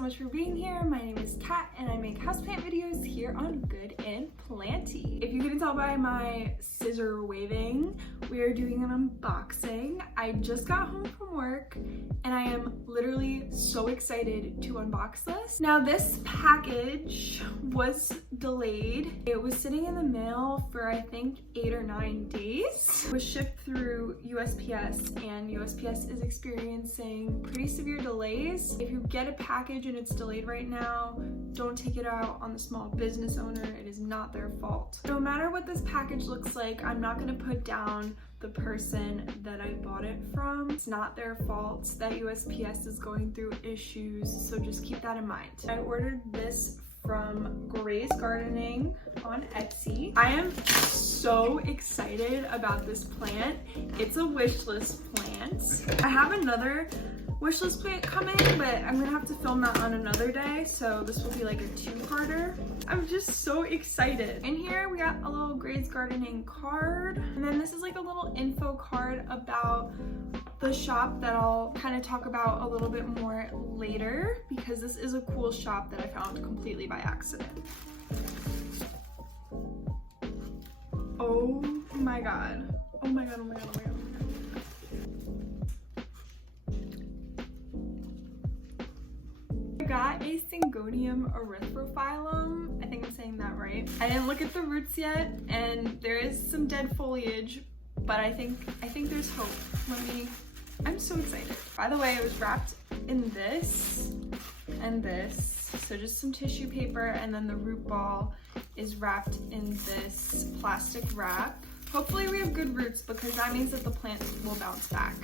so much for being here. My name is Kat and I make houseplant videos here on Good and Planty. If you couldn't tell by my scissor waving, we are doing an unboxing. I just got home from work and I am literally so excited to unbox this. Now this package was delayed. It was sitting in the mail for I think 8 or 9 days. It was shipped through USPS and USPS is experiencing pretty severe delays. If you get a package and it's delayed right now, don't take it out on the small business owner. It is not their fault. No matter what this package looks like, I'm not gonna put down the person that I bought it from. It's not their fault that USPS is going through issues, so just keep that in mind. I ordered this from Gray's Gardening on Etsy. I am so excited about this plant. It's a wish list plant. I have another wish list plant coming, but I'm gonna have to film that on another day, so this will be like a two-parter. I'm just so excited. In here we got a little Gray's Gardening card, and then this is like a little info card about the shop that I'll kind of talk about a little bit more later, because this is a cool shop that I found completely by accident. Oh my god. Oh my god, oh my god, oh my god. I got a syngonium erythrophyllum. I think I'm saying that right. I didn't look at the roots yet, and there is some dead foliage, but I think there's hope. I'm so excited. By the way, it was wrapped in this and this. So just some tissue paper, and then the root ball is wrapped in this plastic wrap. Hopefully we have good roots, because that means that the plant will bounce back.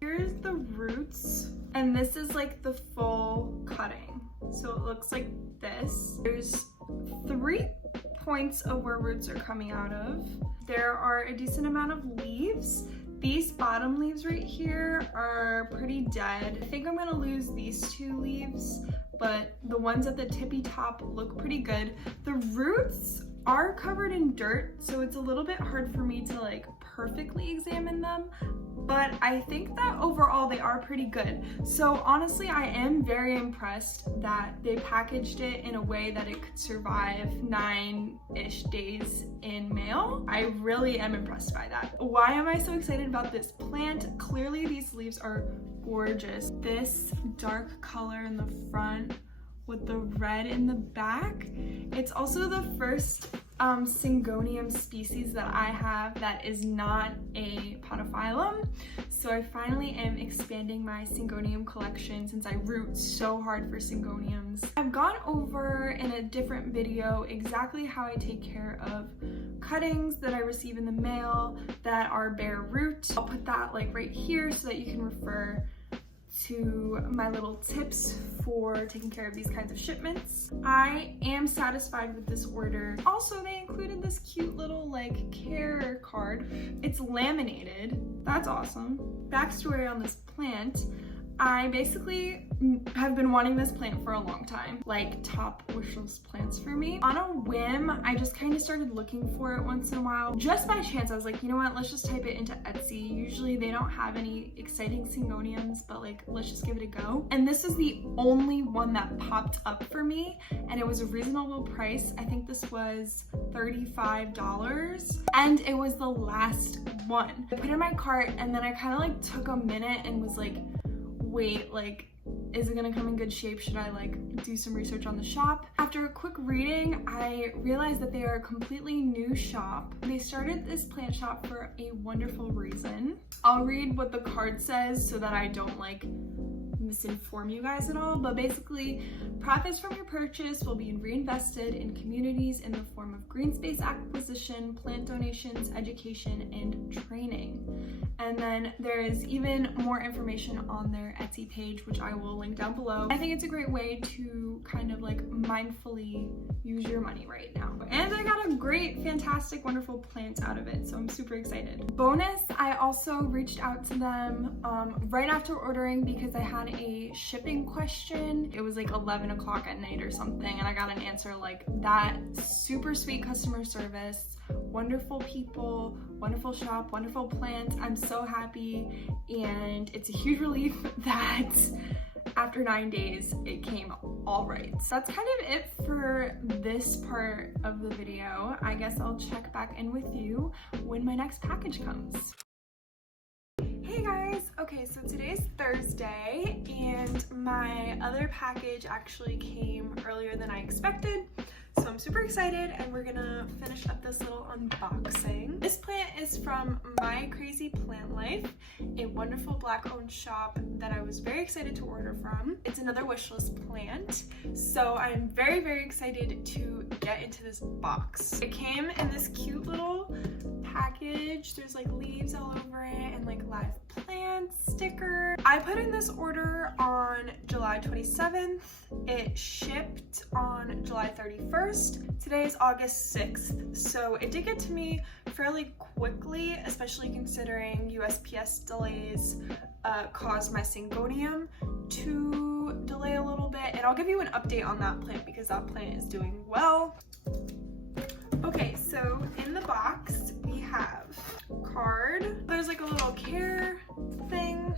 Here's the roots, and this is like the full cutting. So it looks like this. There's 3 points of where roots are coming out of. There are a decent amount of leaves. These bottom leaves right here are pretty dead. I think I'm gonna lose these 2 leaves, but the ones at the tippy top look pretty good. The roots are covered in dirt, so it's a little bit hard for me to like perfectly examine them, but I think that overall they are pretty good. So honestly, I am very impressed that they packaged it in a way that it could survive 9-ish days in mail. I really am impressed by that. Why am I so excited about this plant? Clearly these leaves are gorgeous. This dark color in the front with the red in the back. It's also the first syngonium species that I have that is not a podophyllum. So I finally am expanding my syngonium collection since I root so hard for syngoniums. I've gone over in a different video exactly how I take care of cuttings that I receive in the mail that are bare root. I'll put that like right here so that you can refer to my little tips for taking care of these kinds of shipments. I am satisfied with this order. Also, they included this cute little like care card. It's laminated. That's awesome. Backstory on this plant. I basically have been wanting this plant for a long time, like top wish list plants for me. On a whim, I just kind of started looking for it once in a while. Just by chance, I was like, you know what, let's just type it into Etsy. Usually they don't have any exciting syngoniums, but like, let's just give it a go. And this is the only one that popped up for me, and it was a reasonable price. I think this was $35, and it was the last one. I put it in my cart, and then I kind of like took a minute and was like, wait, like, is it gonna come in good shape? Should I like do some research on the shop? After a quick reading, I realized that they are a completely new shop. They started this plant shop for a wonderful reason. I'll read what the card says so that I don't like misinform you guys at all, but basically, profits from your purchase will be reinvested in communities in the form of green space acquisition, plant donations, education, and training. And then there is even more information on their Etsy page, which I will link down below. I think it's a great way to kind of like mindfully use your money right now. And I got a great, fantastic, wonderful plant out of it, so I'm super excited. Bonus, I also reached out to them right after ordering because I had a shipping question. It was like 11 o'clock at night or something, and I got an answer like that. Super sweet customer service. wonderful people, wonderful shop, wonderful plants. I'm so happy, and it's a huge relief that after 9 days it came all right. So that's kind of it for this part of the video. I guess I'll check back in with you when my next package comes. Hey guys, okay, so today's Thursday and my other package actually came earlier than I expected. So I'm super excited, and we're gonna finish up this little unboxing. This plant is from My Crazy Plant Life, a wonderful Black-owned shop that I was very excited to order from. It's another wishlist plant, so I'm very, very excited to get into this box. It came in this cute little package. There's like leaves all over it and like live plants sticker. I put in this order on July 27th. It shipped on July 31st. Today is August 6th, so it did get to me fairly quickly, especially considering USPS delays caused my syngonium to delay a little bit, and I'll give you an update on that plant because that plant is doing well. Okay, so in the box we have a card. There's like a little care thing,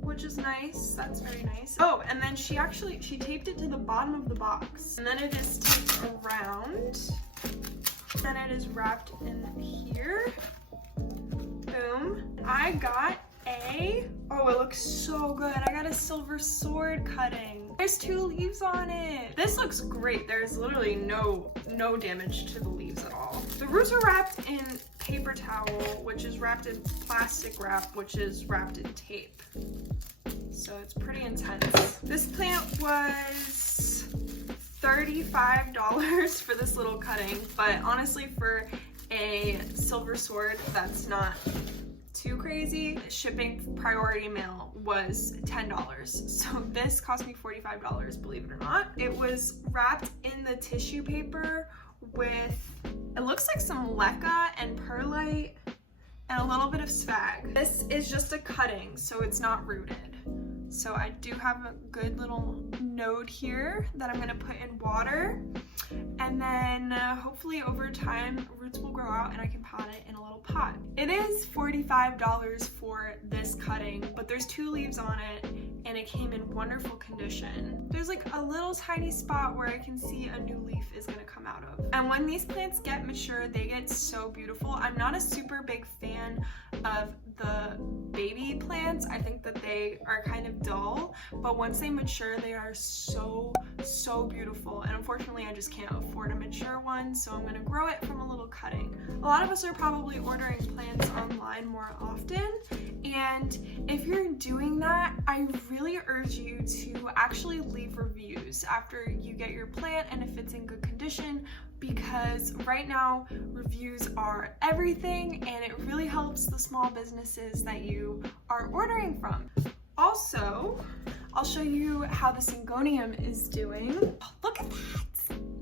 which is nice. That's very nice. Oh, and then she taped it to the bottom of the box, and then it is taped around. Then it is wrapped in here. Boom. I got oh, it looks so good. I got a silver sword cutting. There's 2 leaves on it. This looks great. There's literally no damage to the leaves at all. The roots are wrapped in paper towel, which is wrapped in plastic wrap, which is wrapped in tape. So it's pretty intense. This plant was $35 for this little cutting, but honestly for a silver sword, that's not too crazy. Shipping priority mail was $10, so this cost me $45, believe it or not. It was wrapped in the tissue paper with, it looks like some leca and perlite and a little bit of swag. This is just a cutting, so it's not rooted. So I do have a good little node here that I'm gonna put in water, and then hopefully over time roots will grow out and I can pot it in a little pot. It is $45 for this cutting, but there's 2 leaves on it and it came in wonderful condition. There's like a little tiny spot where I can see a new leaf is gonna come out of. And when these plants get mature, they get so beautiful. I'm not a super big fan of the baby plants. I think that they are kind of dull, but once they mature, they are so beautiful. And unfortunately, I just can't afford a mature one, so I'm gonna grow it from a little cutting. A lot of us are probably ordering plants online more often, and if you're doing that, I really urge you to actually leave reviews after you get your plant and if it's in good condition, because right now reviews are everything and it really helps the small businesses that you are ordering from. Also, I'll show you how the syngonium is doing. Oh, look at that!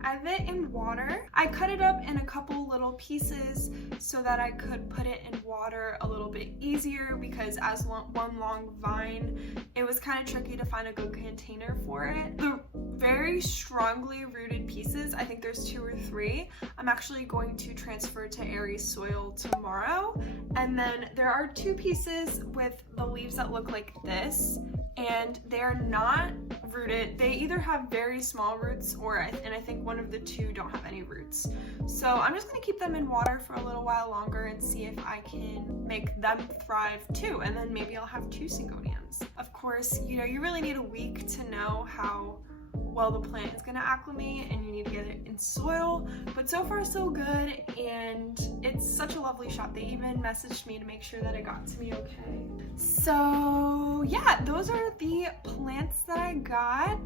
I have it in water. I cut it up in a couple little pieces so that I could put it in water a little bit easier, because as one long vine, it was kind of tricky to find a good container for it. The very strongly rooted pieces, I think there's 2 or 3, I'm actually going to transfer to airy soil tomorrow. And then there are 2 pieces with the leaves that look like this, and they're not rooted. They either have very small roots and I think one of the 2 don't have any roots. So I'm just gonna keep them in water for a little while longer and see if I can make them thrive too, and then maybe I'll have 2 syngoniums. Of course, you know, you really need a week to know how well the plant is going to acclimate, and you need to get it in soil, but so far so good, and it's such a lovely shop. They even messaged me to make sure that it got to me okay. So yeah, those are the plants that I got.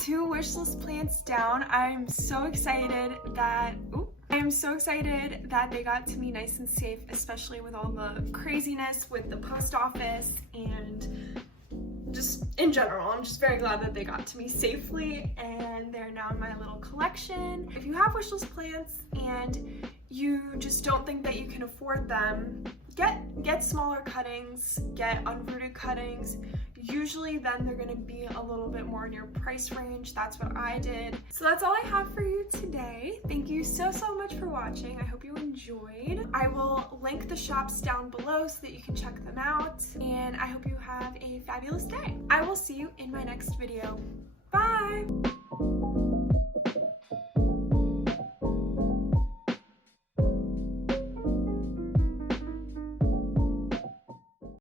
2 wishlist plants down. I'm so excited that they got to me nice and safe, especially with all the craziness with the post office and just in general. I'm just very glad that they got to me safely, and they're now in my little collection. If you have wishlist plants and you just don't think that you can afford them, get smaller cuttings, get unrooted cuttings. Usually then they're gonna be a little bit more in your price range. That's what I did. So that's all I have for you today. Thank you so much for watching. I hope enjoyed. I will link the shops down below so that you can check them out, and I hope you have a fabulous day. I will see you in my next video. Bye!